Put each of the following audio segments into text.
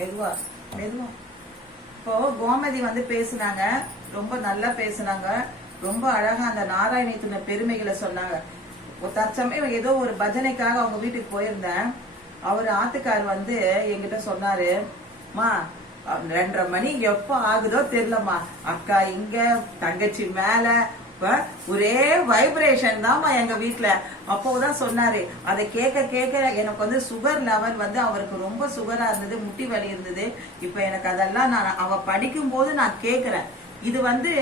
மெதுவா மெதுவா. இப்போ கோமதி வந்து பேசுனாங்க, ரொம்ப நல்லா பேசுனாங்க, ரொம்ப அழகா அந்த நாராயணத்தின பெருமைகளை சொன்னாங்க. தற்சமயம் ஏதோ ஒரு பஜனைக்காக அவங்க வீட்டுக்கு போயிருந்தேன். அவர் ஆத்துக்கார் வந்து என்கிட்ட சொன்னாரு, மா 2:30 மணி எப்ப ஆகுதோ தெரியலம்மா, அக்கா இங்க தங்கச்சி மேல ஒரே வைப்ரேஷன் தான்மா எங்க வீட்டுல. அப்போதான் சொன்னாரு. அதை கேட்க கேட்க எனக்கு வந்து சுகர் லெவல் வந்து அவருக்கு ரொம்ப சுகரா இருந்தது, முட்டி வலி இருந்தது. இப்ப எனக்கு அதெல்லாம் நான் அவ படிக்கும் போது நான் கேக்குறேன். இது வந்து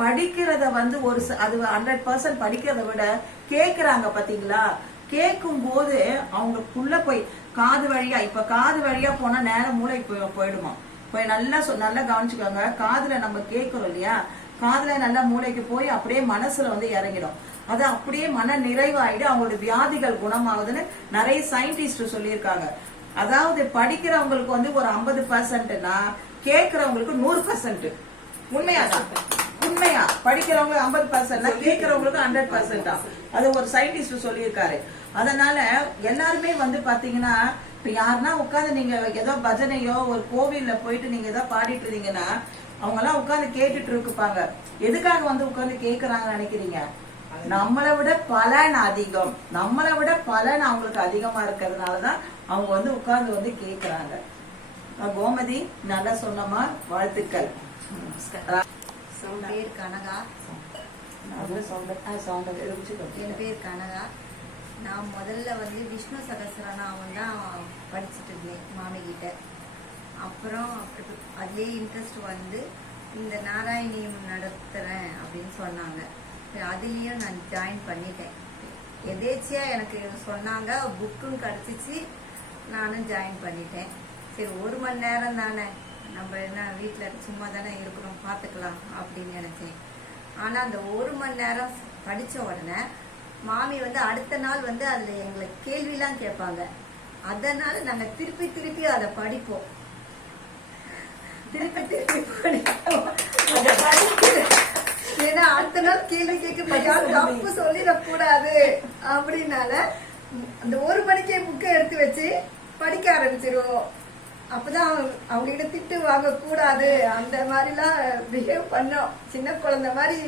படிக்கிறத வந்து ஒரு அது 100% படிக்கிறத விட கேக்குறாங்க பாத்தீங்களா. கேட்கும் போது அவங்களுக்குள்ள போய் காது வழியா, இப்ப காது வழியா போனா நேரம் மூளை போயிடுமா. போய் நல்லா நல்லா கவனிச்சுக்கோங்க. காதுல நம்ம கேட்கிறோம் இல்லையா, காதுல நல்லா மூளைக்கு போய் அப்படியே மனசுல வந்து இறங்கிடும். அது அப்படியே மன நிறைவாயிடு, அவங்களோட வியாதிகள் குணமாகுதுன்னு நிறைய சயின்டிஸ்ட் சொல்லியிருக்காங்க. அதாவது படிக்கிறவங்களுக்கு வந்து ஒரு 50%னா கேட்கிறவங்களுக்கு 100%. உண்மையாதான், உண்மையா. படிக்கிறவங்க 50%, கேட்கிறவங்களுக்கு 100%. அது ஒரு சயின்டிஸ்ட் சொல்லியிருக்காரு. அதனால எல்லாருமே வந்து பாத்தீங்கன்னா, இப்ப யாருன்னா உட்காந்து நீங்க ஏதோ பஜனையோ ஒரு கோவில்ல போயிட்டு நீங்க ஏதோ பாடிட்டு இருந்தீங்கன்னா அவங்க எல்லாம் உட்காந்து கேட்டுட்டு இருப்பாங்க. எதுக்காக வந்து உட்காந்து கேக்குறாங்க நினைக்கிறீங்க? நம்மளை விட பலன் அதிகம், நம்மளை விட பலன் அவங்களுக்கு அதிகமா இருக்கிறதுனாலதான் அவங்க வந்து உட்கார்ந்து வந்து கேக்குறாங்க. கோமதி நல்லா சொன்னமா, வாழ்த்துக்கள். பேர் கனகா. என் பேர் கனகா. நான் முதல்ல வந்து விஷ்ணு சகஸ்ரநாமம் தான் படிச்சுட்டு இருந்தேன் மாமி கிட்ட. அப்புறம் அதுலேயே இன்ட்ரெஸ்ட் வந்து இந்த நாராயணியம் நடத்துகிறேன் அப்படின்னு சொன்னாங்க. அதுலேயும் நான் ஜாயின் பண்ணிட்டேன். எதேச்சியா எனக்கு சொன்னாங்க, புக்கும் கிடச்சிச்சு, நானும் ஜாயின் பண்ணிட்டேன். சரி 1 மணி நேரம் தானே, நம்ம என்ன வீட்டில் சும்மா தானே இருக்கிறோம், பார்த்துக்கலாம் அப்படின்னு நினச்சேன். ஆனால் அந்த 1 மணி நேரம் படித்த உடனே மாமி வந்து அடுத்த நாள் வந்து அதில் எங்களை கேள்விலாம் கேட்பாங்க. அதனால நாங்கள் திருப்பி திருப்பி அதை படிப்போம், திருப்பி திருப்பி படிப்போம். அதை படிக்கிறேன். ஏன்னா அடுத்த நாள் கேள்வி கேட்க தப்பு சொல்லிடக்கூடாது அப்படின்னால அந்த 1 மணிக்கே புக்கை எடுத்து வச்சு படிக்க ஆரம்பிச்சிருவோம். அப்பதான் அவங்க கிட்ட திட்டு வாங்க கூடாது, அந்த மாதிரிலாம் பிஹேவ் பண்ணோம். சின்ன குழந்தை மாதிரி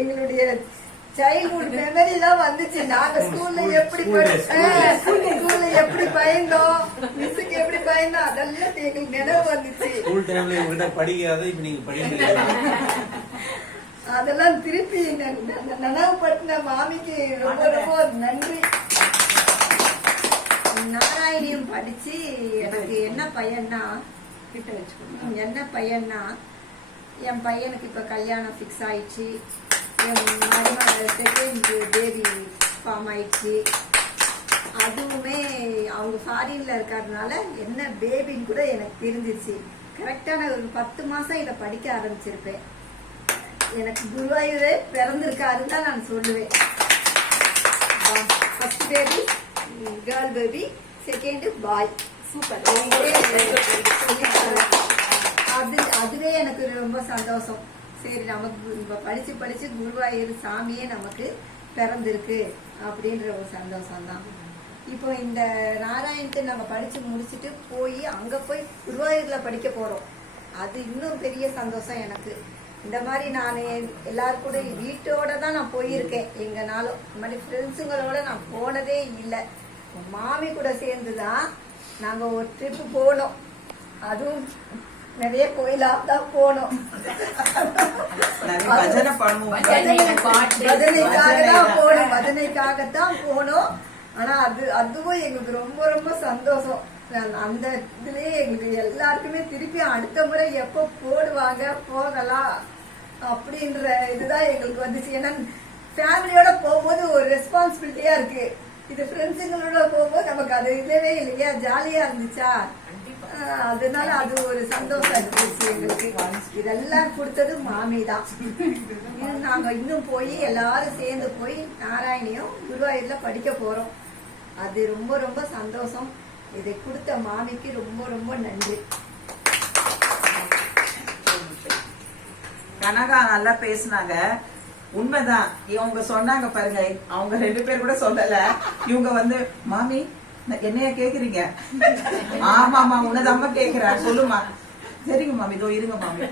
எங்களுடைய சைல்ட்ஹுட் மெமரி எல்லாம் வந்துச்சு. நாங்க ஸ்கூல்ல எப்படி ஸ்கூல்ல எப்படி பயந்தோம், மிஸ்ஸுக்கு எப்படி பயந்தோம், அதெல்லாம் எங்களுக்கு நினைவு வந்துச்சு. ஸ்கூல் டைம்ல இவங்க படிக்காத இப்ப நீங்க படிக்கிறீங்க. அதெல்லாம் திருப்பி நினைவுபடுத்தின மாமிக்கு ரொம்ப ரொம்ப நன்றி. நாராயணியம் படிச்சு எனக்கு என்ன பையன்னா என் பையனுக்கு இப்ப கல்யாணம் பிக்ஸ் ஆயிடுச்சு. என் மருமகள் செகண்ட் பேபி ஃபார்ம் ஆயிடுச்சு. அதுவுமே அவங்க ஃபாரின்ல இருக்கிறதுனால என்ன பேபின்னு கூட எனக்கு தெரிஞ்சிருச்சு. கரெக்டான ஒரு 10 மாசம் இதை படிக்க ஆரம்பிச்சிருப்பேன். எனக்கு குருவாயூரே பிறந்திருக்காருன்னு தான் நான் சொல்லுவேன். First baby girl baby, second boy. Super. அதுவே எனக்கு ரொம்ப சந்தோஷம். சரி நமக்கு படிச்சு படிச்சு குருவாயூர் சாமியே நமக்கு பிறந்திருக்கு அப்படின்ற ஒரு சந்தோஷம் தான். இப்போ இந்த நாராயணத்தை நம்ம படிச்சு முடிச்சுட்டு போய் அங்க போய் குருவாயூர்ல படிக்க போறோம். அது இன்னும் பெரிய சந்தோஷம் எனக்கு. இந்த மாதிரி நான் எல்லாரும் கூட வீட்டோட தான் நான் போயிருக்கேன். எங்கனாலும் இந்த மாதிரி ஃப்ரெண்ட்ஸுங்களோட நான் போனதே இல்லை. மாமி கூட சேர்ந்துதான் நாங்க ஒரு ட்ரிப்பு போனோம். அதுவும் நிறைய கோயிலா தான் போனோம். பஜனைக்காகத்தான் போனோம். ஆனா அதுவும் எங்களுக்கு ரொம்ப ரொம்ப சந்தோஷம். அந்த இதுலயே எங்களுக்கு எல்லாருக்குமே திருப்பி அடுத்த முறை எப்ப போடுவாங்க போகலாம் அப்படின்ற இதுதான் எங்களுக்கு வந்துச்சு. ஏன்னா ஃபேமிலியோட போகும்போது ஒரு ரெஸ்பான்சிபிலிட்டியா இருக்கு. இது ஃப்ரெண்ட்ஸுங்களோட போகும்போது நமக்கு அது இல்லவே இல்லையா, ஜாலியா இருந்துச்சா, அதனால அது ஒரு சந்தோஷம் இருந்துச்சு எங்களுக்கு. இதெல்லாம் கொடுத்தது மாமி தான். நாங்க இன்னும் போய் எல்லாரும் சேர்ந்து போய் நாராயணியம் குருவாயூர்ல படிக்க போறோம். அது ரொம்ப ரொம்ப சந்தோஷம். இதை கொடுத்த மாமிக்கு ரொம்ப ரொம்ப நன்றி. கனகா நல்லா பேசினாங்க. உண்மைதான், இவங்க சொன்னாங்க பாருங்க, அவங்க 2 பேர் கூட சொல்லல. இவங்க வந்து மாமி என்னைய கேக்குறீங்க? ஆமாமா, உன்னதாம்மா கேக்குறேன், சொல்லுமா. சரிங்க மாமி, இதோ இருங்க மாமி.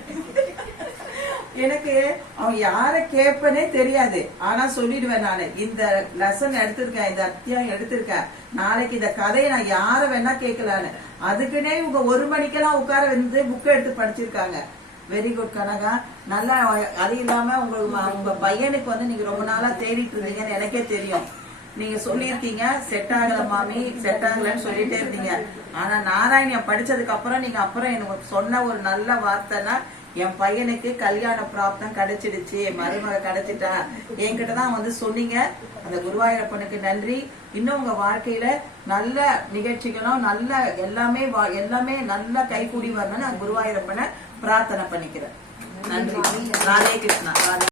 எனக்கு அவன் யார கேட்பனே தெரியாது, ஆனா சொல்லிடுவேன் நானு. இந்த லெசன் எடுத்திருக்கேன், இந்த அத்தியாயம் எடுத்திருக்கேன், நாளைக்கு இந்த கதையை நான் யார வேணா கேட்கலான்னு. அதுக்குன்னே இவங்க 1 மணிக்கெல்லாம் உட்கார வந்து புக் எடுத்து படிச்சிருக்காங்க. Very good Kanaka. நல்லா. அது இல்லாம உங்க பையனுக்கு வந்து நீங்க ரொம்ப நாளா தேடிட்டு இருந்தீங்கன்னு எனக்கே தெரியும். நீங்க சொல்லியிருக்கீங்க செட் ஆகல மாமி, செட் ஆகலன்னு சொல்லிட்டே இருந்தீங்க. ஆனா நாராயணியம் படிச்சதுக்கு அப்புறம் நீங்க அப்புறம் எனக்கு சொன்ன ஒரு நல்ல வார்த்தைன்னா, என் பையனுக்கு கல்யாண பிராப்தம் கிடைச்சிடுச்சு, மருமக கிடைச்சிட்டா, என்கிட்டதான் வந்து சொன்னீங்க. அந்த குருவாயூரப்பனுக்கு நன்றி. இன்னும் உங்க வாழ்க்கையில நல்ல நிகழ்ச்சிகளும் நல்ல எல்லாமே நல்லா கைகூடி வரணும்னு நான் குருவாயூரப்பனை பிரார்த்தனை பண்ணிக்கிறேன். நன்றி. ராதே கிருஷ்ணா. ராதே.